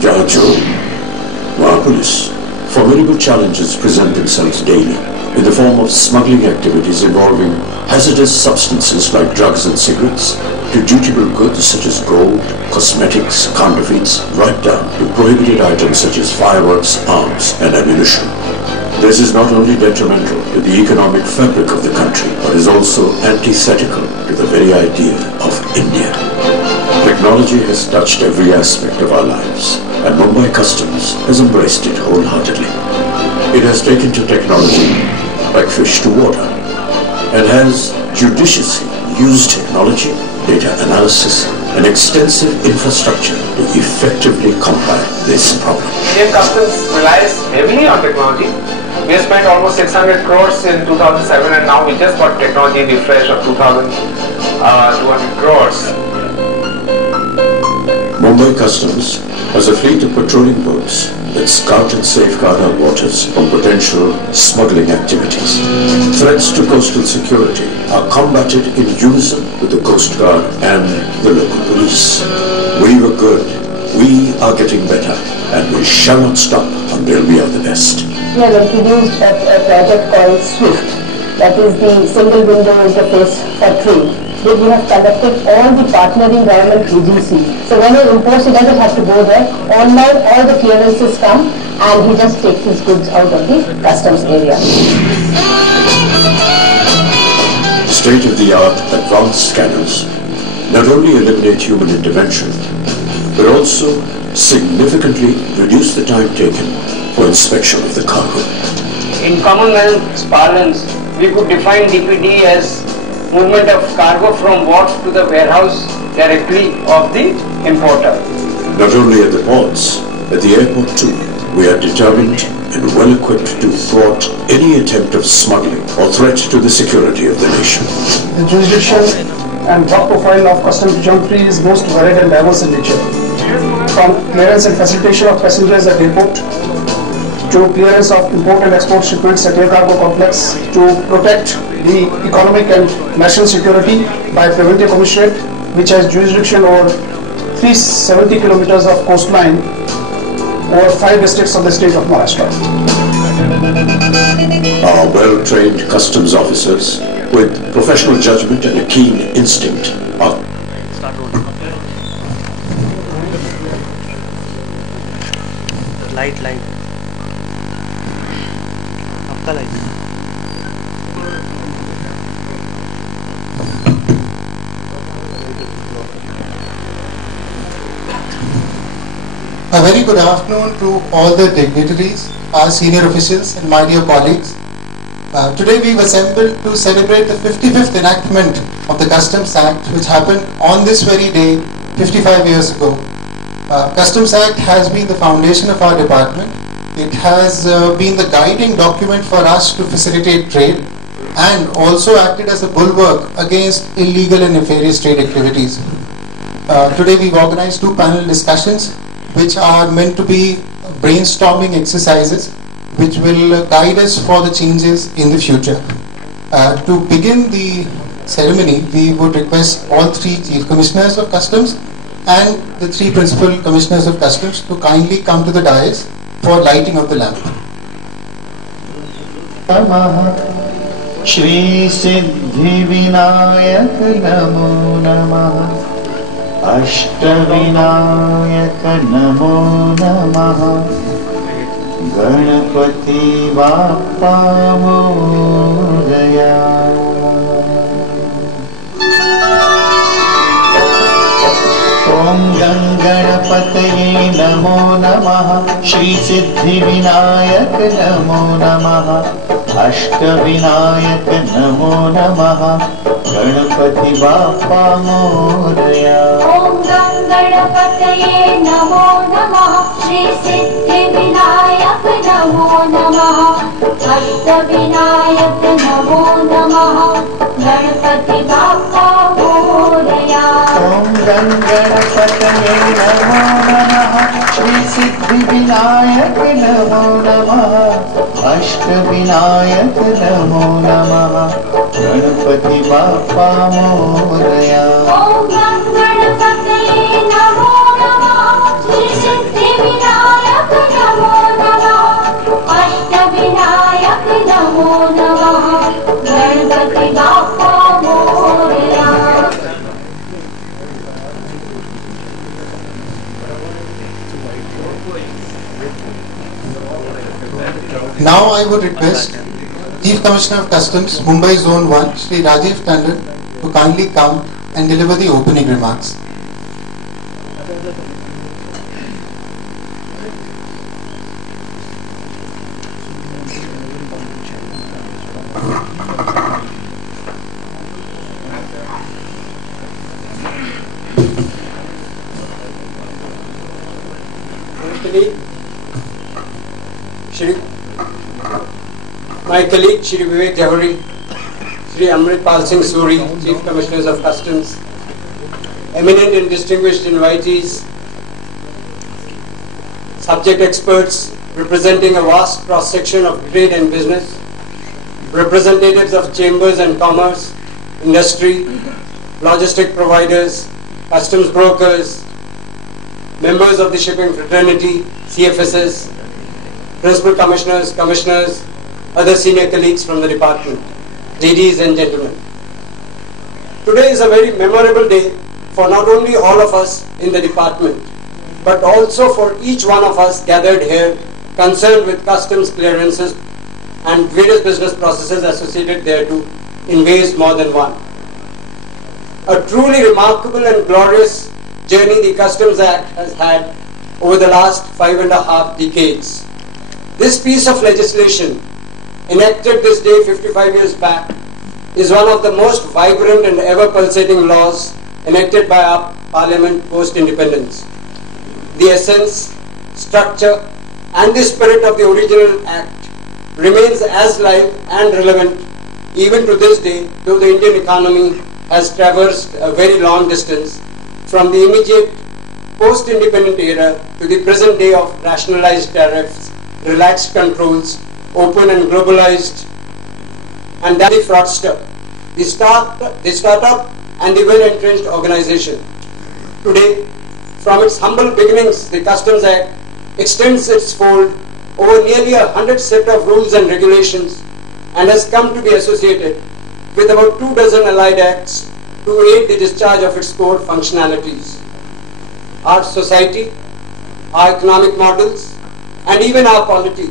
जहाँ चोर, वहाँ police. Formidable challenges present themselves daily in the form of smuggling activities involving hazardous substances like drugs and cigarettes, to dutiable goods such as gold, cosmetics, counterfeits, right down to prohibited items such as fireworks, arms and ammunition. This is not only detrimental to the economic fabric of the country, but is also antithetical to the very idea of India. Technology has touched every aspect of our lives, and Mumbai Customs has embraced it wholeheartedly. It has taken to technology like fish to water, and has judiciously used technology, data analysis, and extensive infrastructure to effectively combat this problem. Indian Customs relies heavily on technology. We have spent almost 600 crores in 2007, and now we just got technology refresh of 2,200 crores. Mumbai Customs has a fleet of patrolling boats that scout and safeguard our waters from potential smuggling activities. Threats to coastal security are combated in unison with the Coast Guard and the local police. We were good, we are getting better, and we shall not stop until we are the best. We have introduced a project called SWIFT, that is the single window interface for trade. We have conducted all the partnering government agencies. So when he imports, he doesn't have to go there. Online, all the clearances come and he just takes his goods out of the customs area. State-of-the-art advanced scanners not only eliminate human intervention, but also significantly reduce the time taken for inspection of the cargo. In common man's parlance, we could define DPD as movement of cargo from wharf to the warehouse directly of the importer. Not only at the ports, at the airport too, we are determined and well equipped to thwart any attempt of smuggling or threat to the security of the nation. The jurisdiction and work profile of customs geometry is most varied and diverse in nature. From clearance and facilitation of passengers at airport, to clearance of import and export shipments at air cargo complex, to protect the economic and national security by Preventive Commissionerate, which has jurisdiction over 370 kilometers of coastline over 5 districts of the state of Maharashtra. Our well-trained customs officers with professional judgment and a keen instinct are light आपका light A very good afternoon to all the dignitaries, our senior officials and my dear colleagues. Today we've assembled to celebrate the 55th enactment of the Customs Act, which happened on this very day 55 years ago. Customs Act has been the foundation of our department. It has been the guiding document for us to facilitate trade and also acted as a bulwark against illegal and nefarious trade activities. Today we've organized 2 panel discussions which are meant to be brainstorming exercises which will guide us for the changes in the future. To begin the ceremony, we would request all 3 Chief Commissioners of Customs and the 3 Principal Commissioners of Customs to kindly come to the dais for lighting of the lamp. Shri Siddhi Vinayak Namo Namaha Ashtavinayak Namo Namaha Ganapati Bappa Modaya. Om Ganganapataye Namo Namaha Shri Siddhi Vinayak Namo Namaha Ashtavinayak Namo Namaha Ganapati Bappa Modaya. Om Ganganapataye Namo Namaha Shri Siddhi Vinayak Namo Namaha Ashtavinayak Namo Namaha Ganapati Bappa Modaya. Om Ganganapataye Namo Namaha Shri Siddhi Vinayak Namo Namaha Ashtavinayak Namo Namaha Ganapati Bappa Modaya. Om Ganganapataye Namo Namaha Shri Siddhi Now I would request Chief Commissioner of Customs, Mumbai Zone 1, Shri Rajiv Tandon, to kindly come and deliver the opening remarks. My colleague Shri Vivek Jawhari, Shri Amritpal Singh Suri, Chief Commissioners of Customs, eminent and distinguished invitees, subject experts representing a vast cross-section of trade and business, representatives of chambers and commerce, industry, logistic providers, customs brokers, members of the shipping fraternity, CFSs, principal commissioners, commissioners, other senior colleagues from the department, ladies and gentlemen. Today is a very memorable day for not only all of us in the department, but also for each one of us gathered here concerned with customs clearances and various business processes associated thereto in ways more than one. A truly remarkable and glorious journey the Customs Act has had over the last 5.5 decades. This piece of legislation, enacted this day 55 years back, is one of the most vibrant and ever-pulsating laws enacted by our Parliament post-independence. The essence, structure, and the spirit of the original Act remains as live and relevant even to this day, though the Indian economy has traversed a very long distance from the immediate post-independent era to the present day of rationalized tariffs, relaxed controls, open and globalized, and then the fraudster, the startup and the well-entrenched organization. Today, from its humble beginnings, the Customs Act extends its fold over nearly 100 set of rules and regulations and has come to be associated with about 24 allied acts to aid the discharge of its core functionalities. Our society, our economic models, and even our polity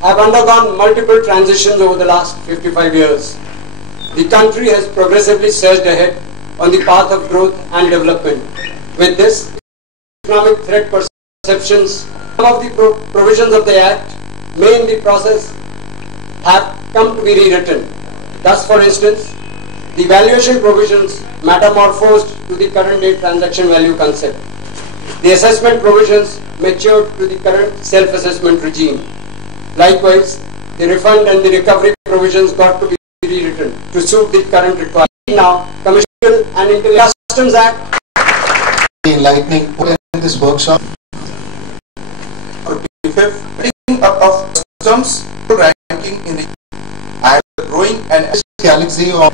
have undergone multiple transitions over the last 55 years. The country has progressively surged ahead on the path of growth and development. With this, economic threat perceptions, some of the provisions of the Act may in the process have come to be rewritten. Thus, for instance, the valuation provisions metamorphosed to the current day transaction value concept. The assessment provisions matured to the current self-assessment regime. Likewise, the refund and the recovery provisions got to be rewritten to suit the current requirement. Now, Commercial and Intellectual Customs Act. Enlightening in this workshop. Of customs ranking in the and growing and galaxy of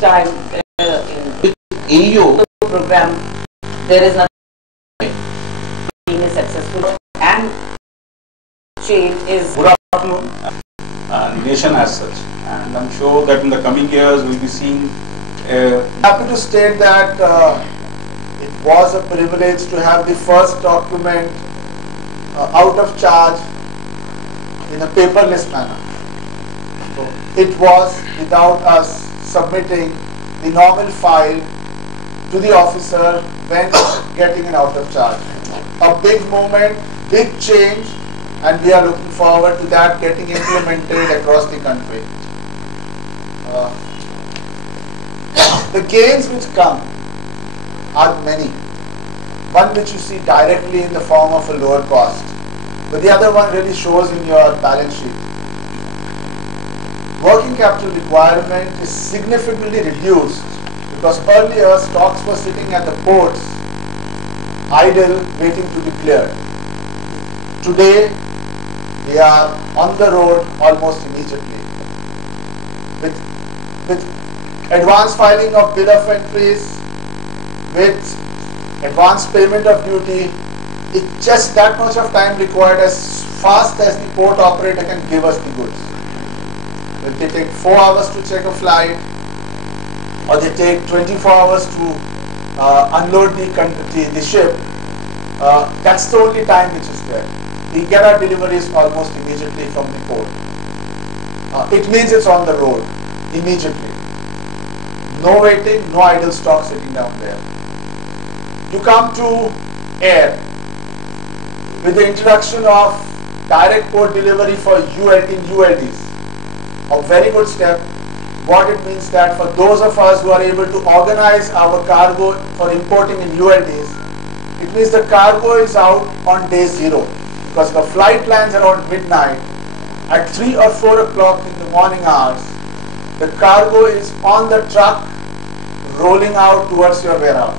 time in EU program there is nothing being successful and change is good afternoon nation as such, and I'm sure that in the coming years we'll be seeing happy to state that it was a privilege to have the first document out of charge in a paperless manner. So it was without us submitting the normal file to the officer when getting it out of charge. A big moment, big change, and we are looking forward to that getting implemented across the country. The gains which come are many. One which you see directly in the form of a lower cost, but the other one really shows in your balance sheet. Working capital requirement is significantly reduced because earlier stocks were sitting at the ports idle waiting to be cleared. Today they are on the road almost immediately. With advance filing of bill of entries, with advance payment of duty, it's just that much of time required as fast as the port operator can give us the goods. If they take 4 hours to check a flight, or they take 24 hours to unload the ship, that's the only time which is there. We get our deliveries almost immediately from the port. It means it's on the road immediately. No waiting, no idle stock sitting down there. You come to air. With the introduction of direct port delivery for ULDs, a very good step. What it means that for those of us who are able to organize our cargo for importing in ULDs, it means the cargo is out on day 0. Because the flight lands around midnight, at 3 or 4 o'clock in the morning hours, the cargo is on the truck rolling out towards your warehouse.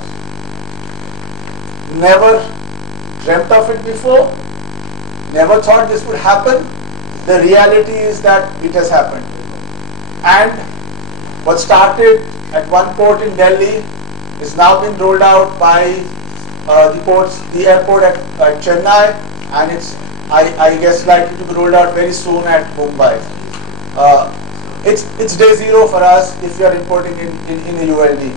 Never dreamt of it before, never thought this would happen. The reality is that it has happened. And what started at one port in Delhi is now been rolled out by the airport at Chennai, and it's I guess likely to be rolled out very soon at Mumbai. It's day 0 for us if you are importing in a ULD.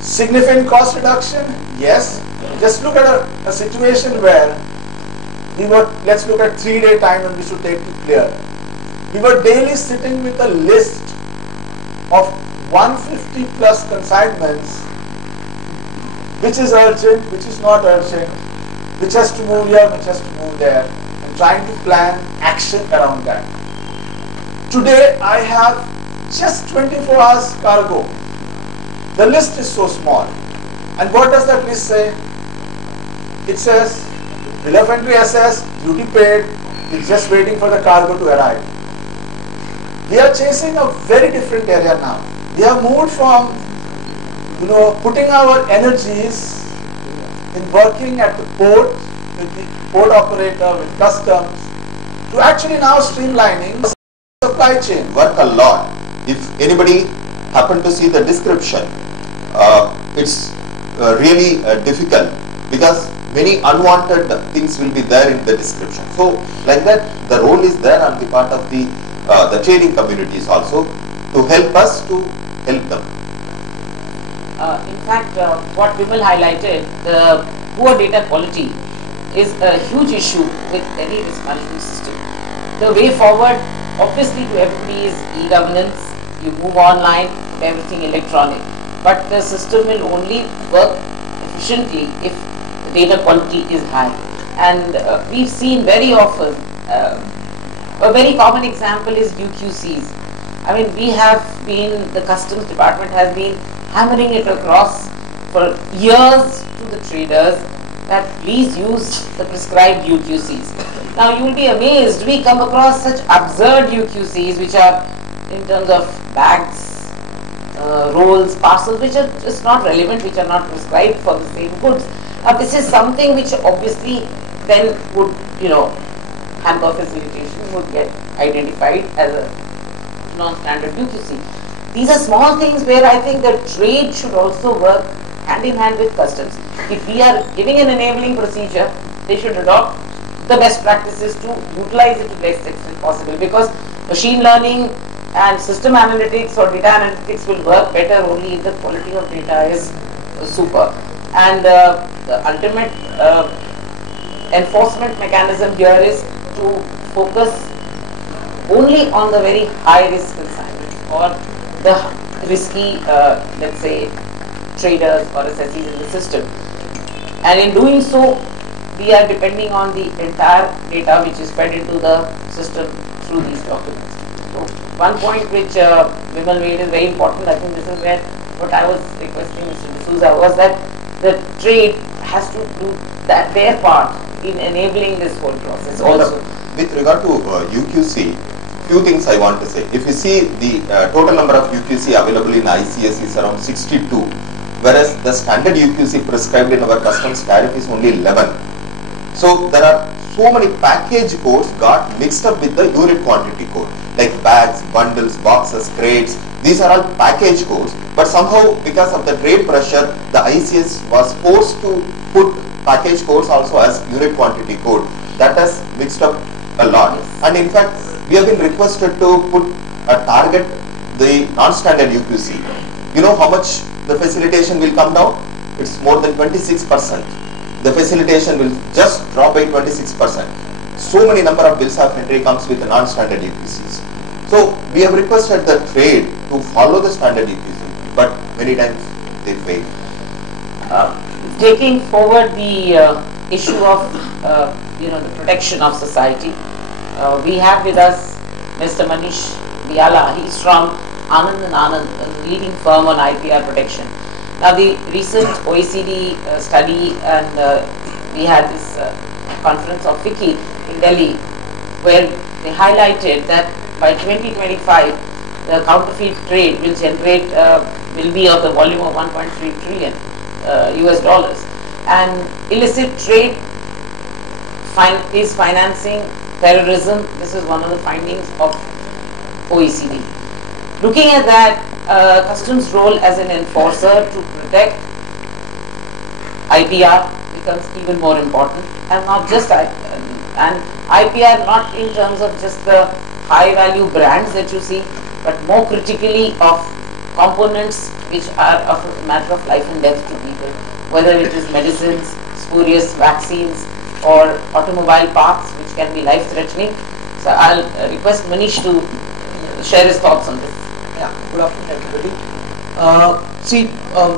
Significant cost reduction, yes. Just look at a situation where let's look at 3-day time and we should take it clear. We were daily sitting with a list of 150 plus consignments, which is urgent, which is not urgent, which has to move here, which has to move there, and trying to plan action around that. Today I have just 24 hours cargo. The list is so small. And what does that list say? It says, bill of entry SS, duty paid, it's just waiting for the cargo to arrive. We are chasing a very different area now. We have moved from, putting our energies in working at the port, with the port operator, with customs, to actually now streamlining the supply chain. Work a lot. If anybody happen to see the description, it's really difficult because many unwanted things will be there in the description. So, like that, the role is there on the part of the trading communities also to help us to help them. In fact, what Vimal highlighted, the poor data quality is a huge issue with any risk management system. The way forward, obviously, to everybody is e-governance. You move online, everything electronic. But the system will only work efficiently if the data quality is high. And we've seen very often, a very common example is UQCs. I mean, we have been, the customs department has been hammering it across for years to the traders that please use the prescribed UQCs. Now you will be amazed, we come across such absurd UQCs which are in terms of bags, rolls, parcels, which are just not relevant, which are not prescribed for the same goods. Now this is something which obviously then would, hamper facilitation, would get identified as a non-standard UQC. These are small things where I think the trade should also work hand in hand with customs. If we are giving an enabling procedure, they should adopt the best practices to utilize it to the best extent possible, because machine learning and system analytics or data analytics will work better only if the quality of data is super. And the ultimate enforcement mechanism here is to focus only on the very high risk consignments or the risky, let's say, traders or assessees in the system. And in doing so, we are depending on the entire data which is fed into the system through these documents. So one point which Vimal made is very important. I think this is where what I was requesting Mr. D'Souza was that the trade has to do their part in enabling this whole process also. With regard to UQC, few things I want to say. If you see the total number of UQC available in ICS is around 62, whereas the standard UQC prescribed in our customs tariff is only 11. So there are so many package codes got mixed up with the unit quantity code, like bags, bundles, boxes, crates. These are all package codes, but somehow because of the trade pressure, the ICS was forced to put package codes also as unit quantity code. That has mixed up a lot. And in fact, we have been requested to put a target the non-standard UQC. You know how much the facilitation will come down. It's more than 26%. The facilitation will just drop by 26%. So many number of bills of entry comes with non-standard UPCs. So we have requested the trade to follow the standard UPC, but many times they fail. Taking forward the issue of the protection of society, we have with us Mr. Manish Diyala. He's from Anand & Anand, a leading firm on IPR protection. Now the recent OECD study, and we had this conference of FICCI in Delhi, where they highlighted that by 2025 the counterfeit trade will generate will be of the volume of 1.3 trillion US dollars, and illicit trade is financing terrorism. This is one of the findings of OECD. Looking at that, customs role as an enforcer to protect IPR becomes even more important, and not just IPR not in terms of just the high value brands that you see, but more critically of components which are of a matter of life and death to people, whether it is medicines, spurious vaccines, or automobile parts which can be life threatening. So I'll request Manish to share his thoughts on this. Yeah, good afternoon everybody.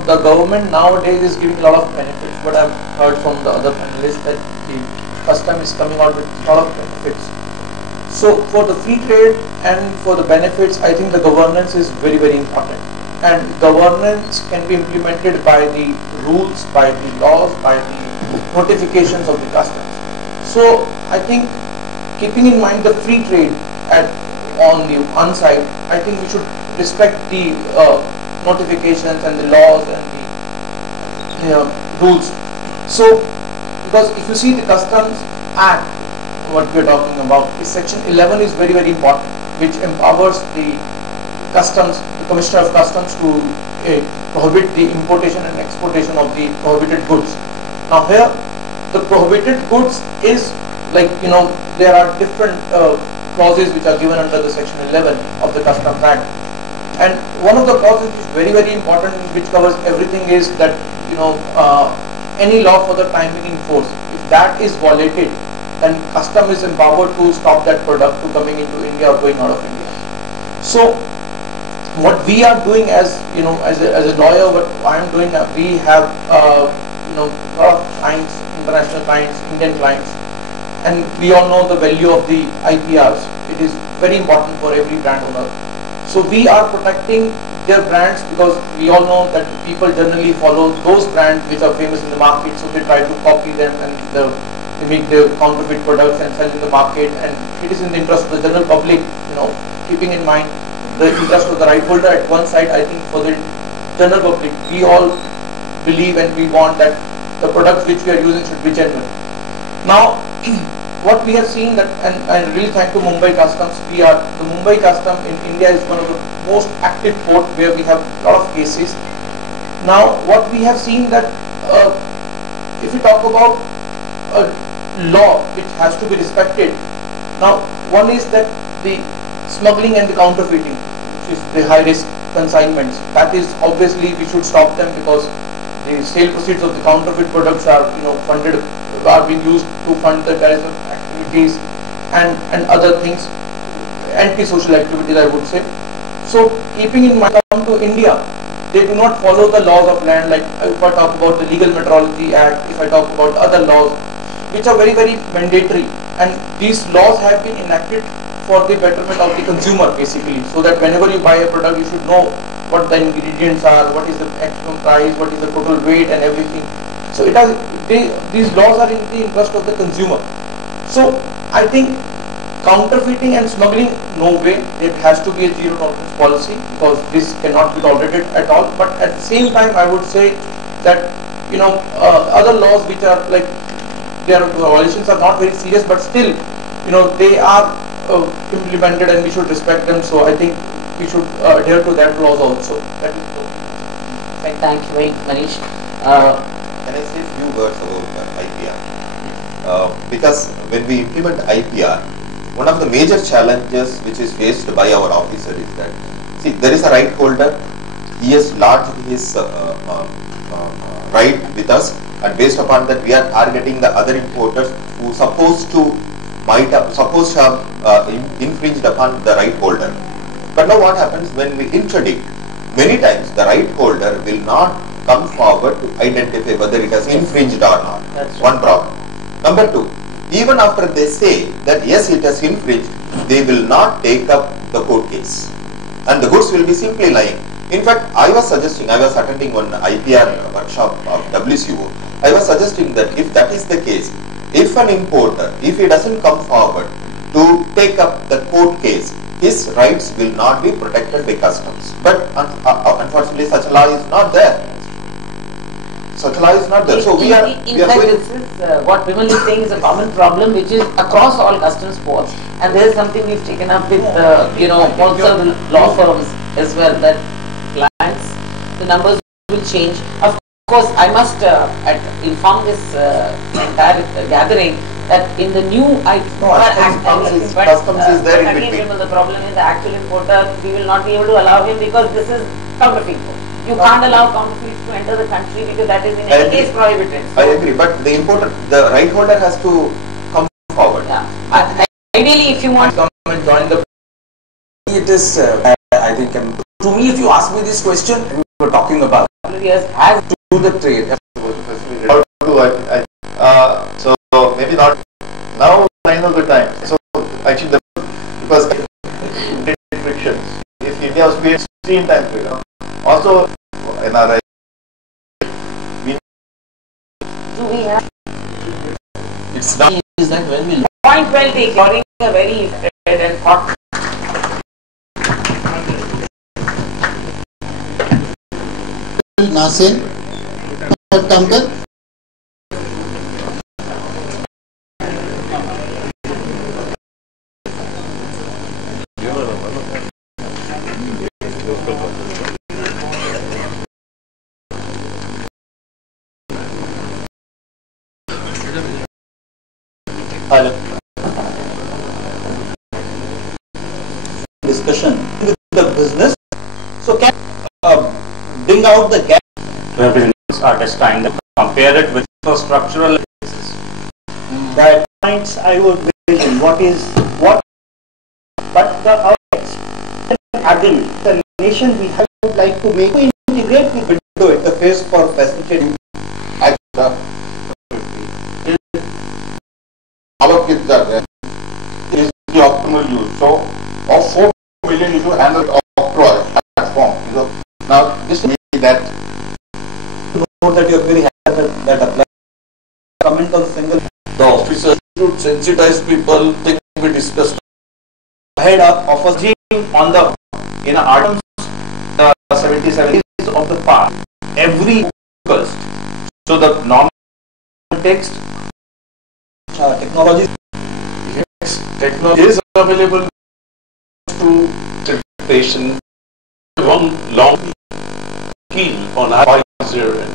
The government nowadays is giving a lot of benefits. What I've heard from the other panelists, that the custom is coming out with a lot of benefits. So for the free trade and for the benefits, I think the governance is very, very important. And governance can be implemented by the rules, by the laws, by the notifications of the customs. So I think, keeping in mind the free trade on the one side, I think we should respect the notifications and the laws and the rules. So, because if you see the Customs Act, what we are talking about, is Section 11 is very, very important, which empowers the Customs, the Commissioner of Customs, to prohibit the importation and exportation of the prohibited goods. Now here, the prohibited goods is like, there are different clauses which are given under the Section 11 of the Customs Act. And one of the clauses which is very, very important, which covers everything, is that, any law for the time being in force, if that is violated, then custom is empowered to stop that product to coming into India or going out of India. So what we are doing as a lawyer, what I am doing, we have a lot of clients, international clients, Indian clients, and we all know the value of the IPRs. It is very important for every brand owner. So we are protecting their brands, because we all know that people generally follow those brands which are famous in the market, so they try to copy them, and they make their counterfeit products and sell in the market, and it is in the interest of the general public, keeping in mind the interest of the right holder at one side. I think for the general public, we all believe and we want that the products which we are using should be genuine. Now, what we have seen that, and I really thank to Mumbai Customs, the Mumbai Custom in India is one of the most active port where we have a lot of cases. Now, what we have seen that if we talk about a law which has to be respected, now one is that the smuggling and the counterfeiting, which is the high risk consignments, that is obviously we should stop them, because the sale proceeds of the counterfeit products are are being used to fund the terrorism activities and other things, anti-social activities, I would say. So keeping in mind, come to India, they do not follow the laws of land. Like if I talk about the Legal Metrology Act, if I talk about other laws which are very, very mandatory, and these laws have been enacted for the betterment of the consumer, basically, so that whenever you buy a product, you should know what the ingredients are, what is the maximum price, what is the total weight and everything. So these laws are in the interest of the consumer. So I think counterfeiting and smuggling, no way, it has to be a zero tolerance policy, because this cannot be tolerated at all. But at the same time, I would say that other laws which are like, their violations are not very serious, but still they are implemented and we should respect them. So I think we should adhere to that laws also. That is Thank you very much, Manish. Can I say a few words about IPR? Because when we implement IPR, one of the major challenges which is faced by our officer is that, see, there is a right holder he has lodged his right with us, and based upon that we are targeting the other importers who supposed to have infringed upon the right holder. But now what happens when we interdict? Many times the right holder will not come forward to identify whether it has infringed or not. That's one problem. Number two, even after they say that yes, it has infringed, they will not take up the court case, and the goods will be simply lying. In fact, I was attending one IPR workshop of WCO. I was suggesting that if that is the case, if an importer, if he doesn't come forward to take up the court case, his rights will not be protected by customs. But unfortunately, such a law is not there. Such a law is not there. So in fact, this is what Vimal is saying is a common problem, which is across all customs ports, and there is something we've taken up with also law firms as well, that clients, the numbers will change. Of course, I must inform this entire gathering that in the new customs is there in between. The problem is the actual importer, we will not be able to allow him because this is counterfeit. You can't allow counterfeits to enter the country because that is in any case prohibited. So I agree, but the importer, the right holder has to come forward. Yeah. Ideally, if you want to come and join the, it is, I think, to me, if you ask me this question, we were talking about has to do the trade. How do so maybe not now. I know the time. So actually, because frictions. If India was created 16 times, also NRI. Do we have? It's not. Is that when we point well taken, a very red and hot. Nasin, Tamkar. Discussion with the business, so can bring out the gap where business are destined to compare it with structural basis. The points I would mention, what, but the argument, the nation we have would like to make to integrate with window interface for facilitating our kids are there. Is the optimal use. So, of 4 million, you should handle octroi platform. Now, this means that know that you are very happy that apply. Comment on single. The officers should sensitize people. Things we discussed. Ahead of us on the items 77 of the part. Every focused. So the normal text. Technology. Yes, technology is available to interpretation. One long key on Pfizer and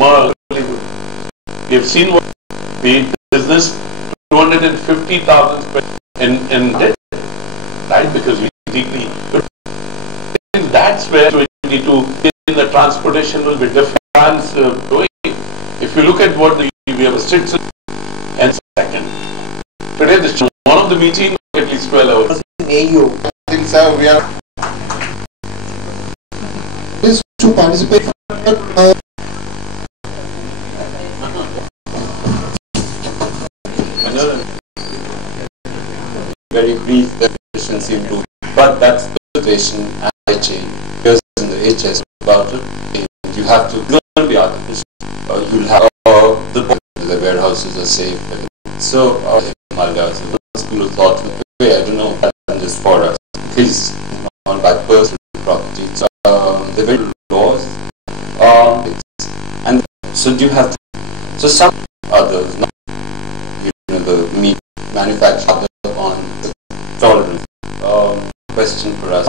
Merck. We have seen what the business 250,000 in debt, right? Because we deeply. That's where we need to. In the transportation will be defense doing. If you look at what we have a strict. And second, today this one of the meeting at least 12 hours. AU. I think, sir, we are to participate. Very brief efficiency improvement, but that's the situation as I change. Because in the HS about it, and you have to learn the artificial. You'll have the warehouses are safe. So, Malga is a school of thought. I don't know what is for us. Please, on by personal property. So, the very laws. And so you have. So some others, not the meat manufacturer on the tolerance. Question for us.